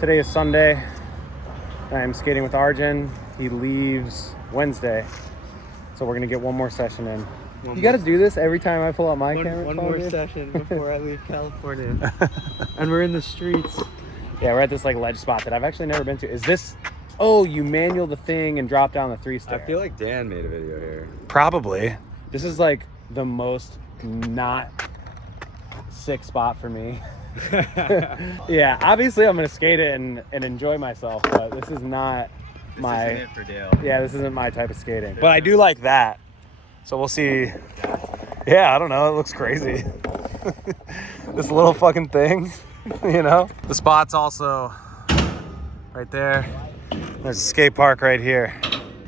Today is Sunday. I'm skating with Arjun. He leaves Wednesday. So we're gonna get one more session in. You gotta do this every time I pull out my camera. One more session before I leave California. And we're in the streets. Yeah, we're at this like ledge spot that I've actually never been to. Is this, oh, you manual the thing and drop down the 3-stair. I feel like Dan made a video here. Probably. This is like the most not sick spot for me. Yeah, obviously I'm gonna skate it and enjoy myself, but this is not This isn't it for Dale. Yeah, this isn't my type of skating. But I do like that. So we'll see. Yeah, I don't know. It looks crazy. This little fucking thing, you know? The spot's also right there. There's a skate park right here.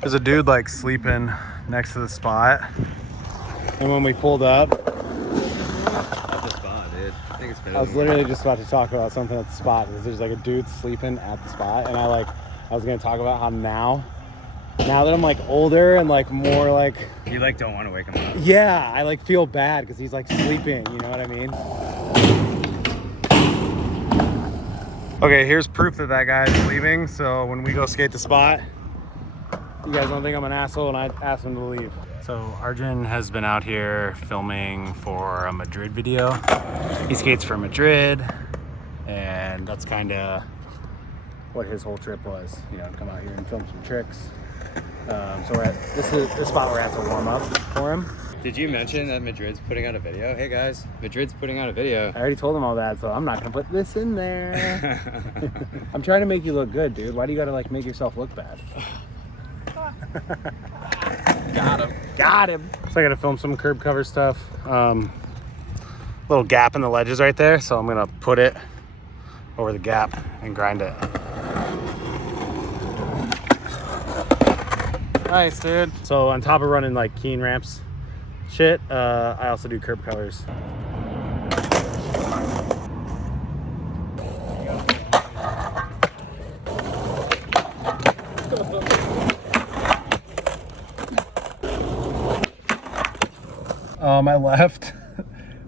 There's a dude like sleeping next to the spot. And when we pulled up, At the spot, dude. I think it's better. I was literally just about to talk about something at the spot because there's like a dude sleeping at the spot, and I was gonna talk about how now that I'm like older and like more like, You like don't want to wake him up. yeah, I like feel bad because he's like sleeping, you know what I mean? Okay, here's proof that guy's leaving. So when we go skate the spot, you guys don't think I'm an asshole and I asked him to leave. So Arjun has been out here filming for a Madrid video. He skates for Madrid, and that's kind of what his whole trip was, you know, to come out here and film some tricks. So we're at, this is the spot we're at to warm up for him. Did you mention that Madrid's putting out a video? Hey guys, Madrid's putting out a video. I already told him all that, so I'm not gonna put this in there. I'm trying to make you look good, dude. Why do you gotta like make yourself look bad? Got him. So I gotta film some curb cover stuff. Little gap in the ledges right there, so I'm gonna put it over the gap and grind it. Nice, dude. So on top of running like keen ramps shit, I also do curb covers. I left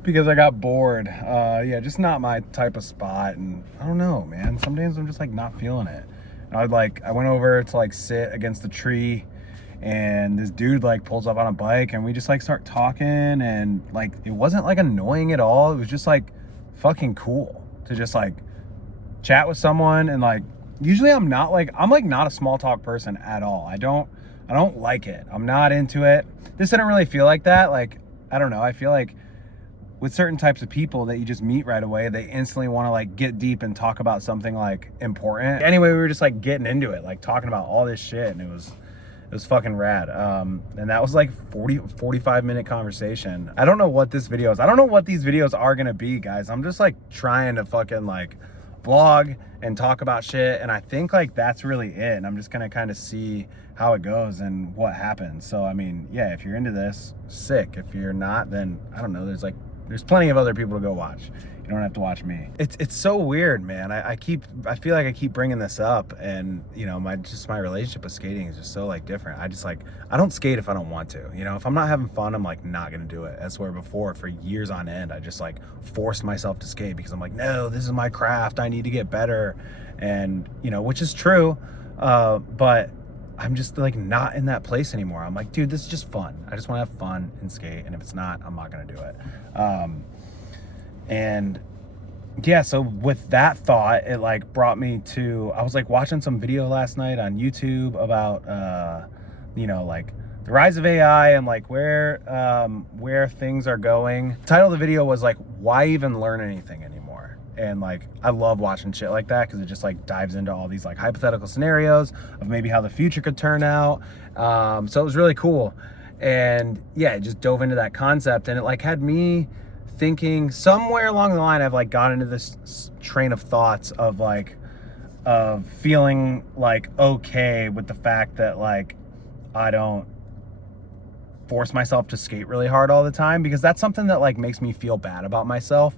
because I got bored. Yeah, just not my type of spot, and I don't know, man. Some days I'm just like not feeling it. I went over to like sit against the tree, and this dude like pulls up on a bike, and we just like start talking, and like it wasn't like annoying at all. It was just like fucking cool to just like chat with someone. And like usually I'm not a small talk person at all. I don't like it. I'm not into it. This didn't really feel like that. Like, I don't know. I feel like with certain types of people that you just meet right away, they instantly want to like get deep and talk about something like important. Anyway, we were just like getting into it, like talking about all this shit, and it was fucking rad. And that was like 45-minute conversation. I don't know what this video is. I don't know what these videos are gonna be, guys. I'm just like trying to fucking like vlog and talk about shit, and I think like that's really it. And I'm just gonna kind of see how it goes and what happens. So I mean, yeah, if you're into this, sick. If you're not, then I don't know, there's plenty of other people to go watch. You don't have to watch me. It's so weird, man. I feel like I keep bringing this up, and you know, my relationship with skating is just so like different. I don't skate if I don't want to. You know, if I'm not having fun, I'm like not gonna do it. That's where before, for years on end, I just like forced myself to skate because I'm like, no, this is my craft. I need to get better, and you know, which is true. But I'm just like not in that place anymore. I'm like, dude, this is just fun. I just want to have fun and skate, and if it's not, I'm not gonna do it. And yeah, so with that thought, it like brought me to, I was like watching some video last night on YouTube about you know, like the rise of AI and like where things are going. The title of the video was like, why even learn anything anymore? And like, I love watching shit like that because it just like dives into all these like hypothetical scenarios of maybe how the future could turn out. So it was really cool. And yeah, it just dove into that concept, and it like had me thinking somewhere along the line. I've like got into this train of thoughts of like, of feeling like okay with the fact that like I don't force myself to skate really hard all the time, because that's something that like makes me feel bad about myself,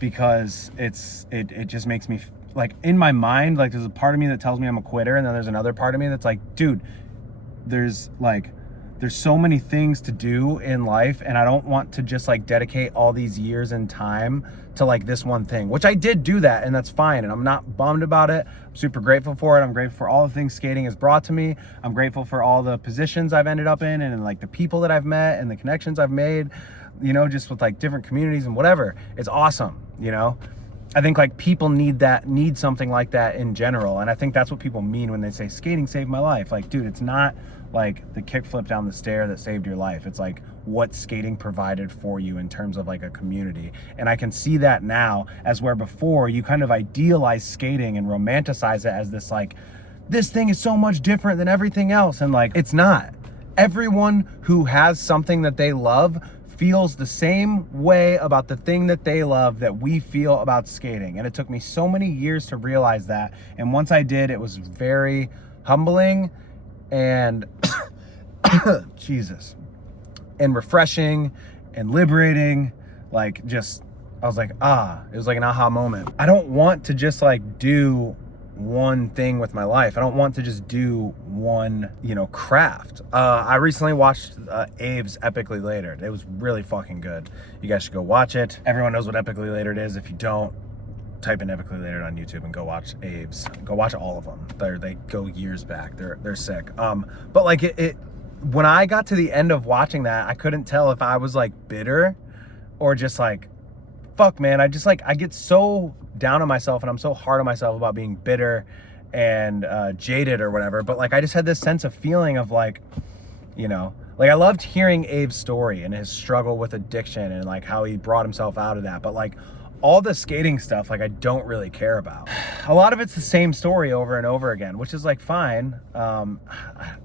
because it just makes me like, in my mind, like there's a part of me that tells me I'm a quitter, and then there's another part of me that's like, dude, there's like there's so many things to do in life, and I don't want to just like dedicate all these years and time to like this one thing, which I did do that, and that's fine, and I'm not bummed about it. I'm super grateful for it. I'm grateful for all the things skating has brought to me. I'm grateful for all the positions I've ended up in, and like the people that I've met and the connections I've made, you know, just with like different communities and whatever. It's awesome, you know. I think like people need something like that in general, and I think that's what people mean when they say skating saved my life. Like, dude, it's not like the kickflip down the stair that saved your life. It's like what skating provided for you in terms of like a community. And I can see that now, as where before you kind of idealize skating and romanticize it as this like, this thing is so much different than everything else, and like it's not. Everyone who has something that they love feels the same way about the thing that they love that we feel about skating. And it took me so many years to realize that. And once I did, it was very humbling and Jesus, and refreshing and liberating. Like, just, I was like, it was like an aha moment. I don't want to just like do one thing with my life. I don't want to just do one, you know, craft. I recently watched Abe's Epically Latered. It was really fucking good. You guys should go watch it. Everyone knows what Epically Latered is. If you don't, type in Epically Latered on YouTube and go watch Abe's. Go watch all of them. They go years back. They're sick. But like it when I got to the end of watching that, I couldn't tell if I was like bitter or just like, fuck man, I get so down on myself and I'm so hard on myself about being bitter and jaded or whatever. But like I just had this sense of feeling of like, you know, like I loved hearing Abe's story and his struggle with addiction and like how he brought himself out of that. But like all the skating stuff, like I don't really care about. A lot of it's the same story over and over again, which is like fine. God,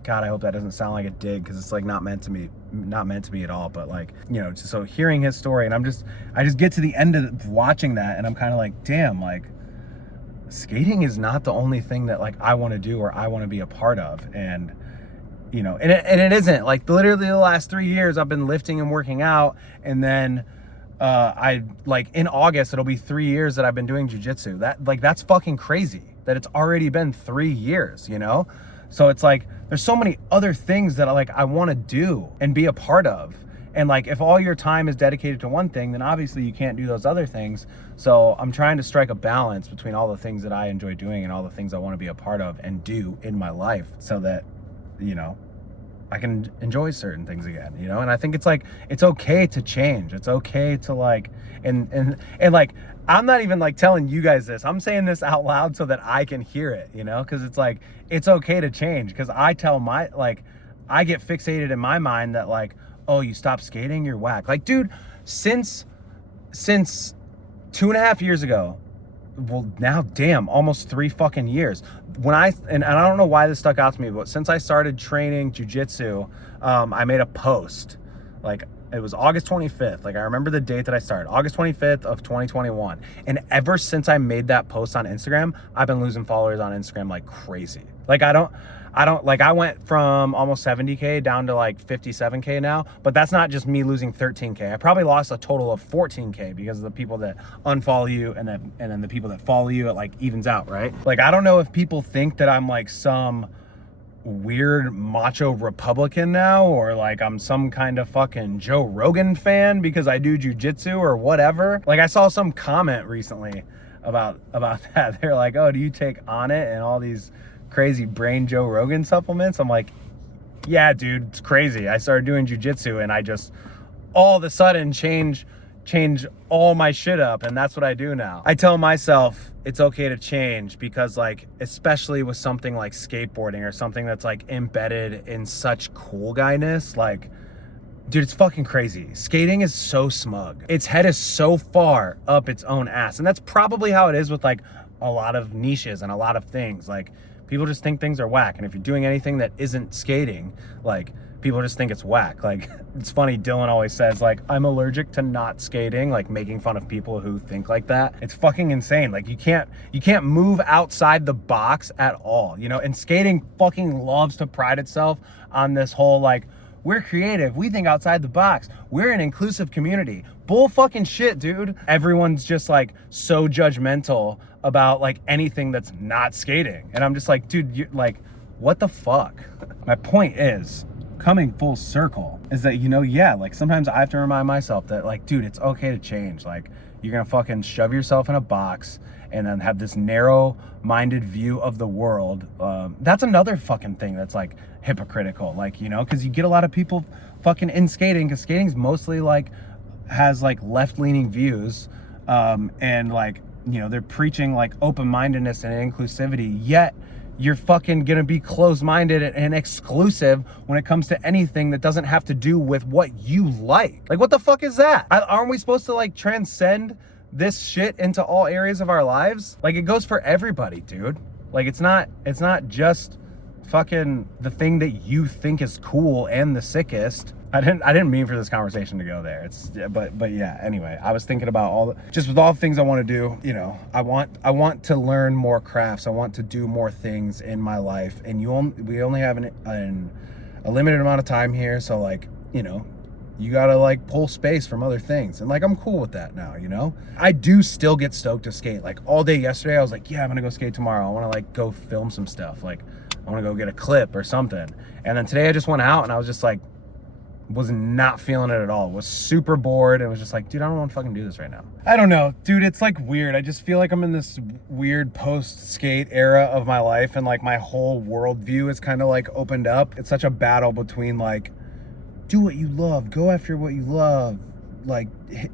I hope that doesn't sound like a dig, because it's like not meant to be at all. But like, you know, so hearing his story, and I just get to the end of watching that, and I'm kind of like, damn, like skating is not the only thing that like I want to do or I want to be a part of. And you know, and it isn't. Like literally the last 3 years I've been lifting and working out, and then I like in August it'll be 3 years that I've been doing jiu-jitsu. That's fucking crazy that it's already been 3 years, you know? So it's like there's so many other things that I want to do and be a part of. And like if all your time is dedicated to one thing, then obviously you can't do those other things. So I'm trying to strike a balance between all the things that I enjoy doing and all the things I want to be a part of and do in my life, so that, you know, I can enjoy certain things again, you know? And I think it's like, it's okay to change. It's okay to like, and like, I'm not even like telling you guys this. I'm saying this out loud so that I can hear it, you know? Cause it's like, it's okay to change. Cause I tell I get fixated in my mind that like, oh, you stop skating, you're whack. Like, dude, since 2.5 years ago, well, now, damn, almost 3 fucking years. And I don't know why this stuck out to me, but since I started training jiu-jitsu, I made a post. Like, it was August 25th. Like, I remember the date that I started, August 25th of 2021. And ever since I made that post on Instagram, I've been losing followers on Instagram like crazy. Like, I went from almost 70K down to like 57K now, but that's not just me losing 13K. I probably lost a total of 14K because of the people that unfollow you, and then the people that follow you, it like evens out, right? Like, I don't know if people think that I'm like some weird macho Republican now, or like I'm some kind of fucking Joe Rogan fan because I do jujitsu or whatever. Like, I saw some comment recently about that. They're like, oh, do you take On It and all these crazy brain Joe Rogan supplements? I'm like, yeah, dude, it's crazy. I started doing jujitsu and I just all of a sudden change all my shit up, and that's what I do now. I tell myself it's okay to change because, like, especially with something like skateboarding or something that's like embedded in such cool guyness, like, dude, it's fucking crazy. Skating is so smug. Its head is so far up its own ass, and that's probably how it is with like a lot of niches and a lot of things. Like, people just think things are whack, and if you're doing anything that isn't skating, like, people just think it's whack. Like, it's funny, Dylan always says like, I'm allergic to not skating, like making fun of people who think like that. It's fucking insane. Like, you can't move outside the box at all, you know? And skating fucking loves to pride itself on this whole like, we're creative, we think outside the box, we're an inclusive community. Bull fucking shit, dude. Everyone's just like so judgmental about like anything that's not skating, and I'm just like, dude, you're like, what the fuck? My point is, coming full circle is that, you know, yeah, like sometimes I have to remind myself that like, dude, it's okay to change. Like you're gonna fucking shove yourself in a box and then have this narrow-minded view of the world. That's another fucking thing that's like hypocritical, like, you know, because you get a lot of people fucking in skating, because skating's mostly like has like left-leaning views, and like, you know, they're preaching like open-mindedness and inclusivity, yet you're fucking gonna be closed-minded and exclusive when it comes to anything that doesn't have to do with what you like. Like, what the fuck is that? Aren't we supposed to like transcend this shit into all areas of our lives? Like, it goes for everybody, dude. Like, it's not just fucking the thing that you think is cool and the sickest. I didn't mean for this conversation to go there. But yeah, anyway, I was thinking about just with all the things I want to do, you know, I want to learn more crafts. I want to do more things in my life, and we only have a limited amount of time here, so like, you know, you gotta like pull space from other things, and like I'm cool with that now, you know. I do still get stoked to skate. Like all day yesterday I was like, yeah, I'm gonna go skate tomorrow. I want to like go film some stuff, like I want to go get a clip or something. And then today I just went out and I was just like, was not feeling it at all. Was super bored. It was just like, dude, I don't want to fucking do this right now. I don't know, dude. It's like weird. I just feel like I'm in this weird post-skate era of my life, and like my whole worldview is kind of like opened up. It's such a battle between like, do what you love, go after what you love, like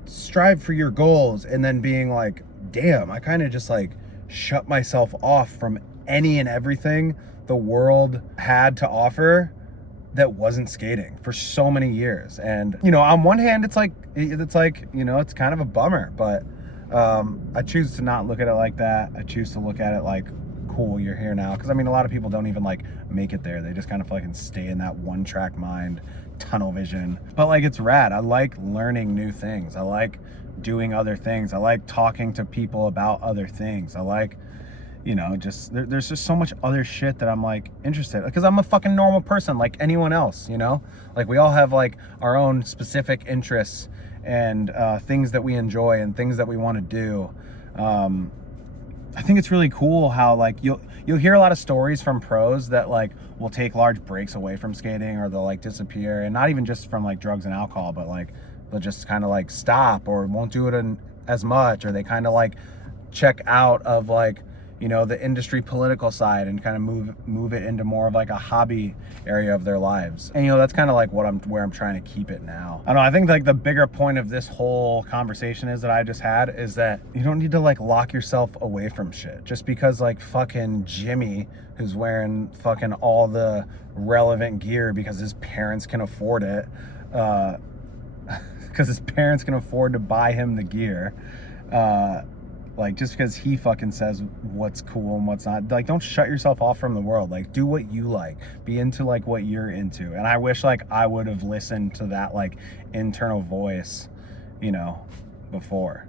strive for your goals, and then being like, damn, I kind of just like shut myself off from any and everything the world had to offer that wasn't skating for so many years. And, you know, on one hand, it's like, you know, it's kind of a bummer, but I choose to not look at it like that. I choose to look at it like, cool, you're here now. Because I mean, a lot of people don't even like make it there. They just kind of fucking stay in that one track mind, tunnel vision. But like, it's rad. I like learning new things. I like doing other things. I like talking to people about other things. I like, you know, just there's just so much other shit that I'm like interested, because I'm a fucking normal person like anyone else, you know. Like we all have like our own specific interests and things that we enjoy and things that we want to do. I think it's really cool how like you'll hear a lot of stories from pros that like will take large breaks away from skating, or they'll like disappear, and not even just from like drugs and alcohol, but like they'll just kind of like stop or won't do it as much, or they kind of like check out of like, you know, the industry political side and kind of move it into more of like a hobby area of their lives. And, you know, that's kind of like where I'm trying to keep it now. I don't know, I think like the bigger point of this whole conversation is that I just had is that you don't need to like lock yourself away from shit just because like fucking Jimmy, who's wearing fucking all the relevant gear because his parents can afford it, because his parents can afford to buy him the gear, like just because he fucking says what's cool and what's not, like don't shut yourself off from the world. Like do what you like, be into like what you're into. And I wish like I would have listened to that like internal voice, you know, before.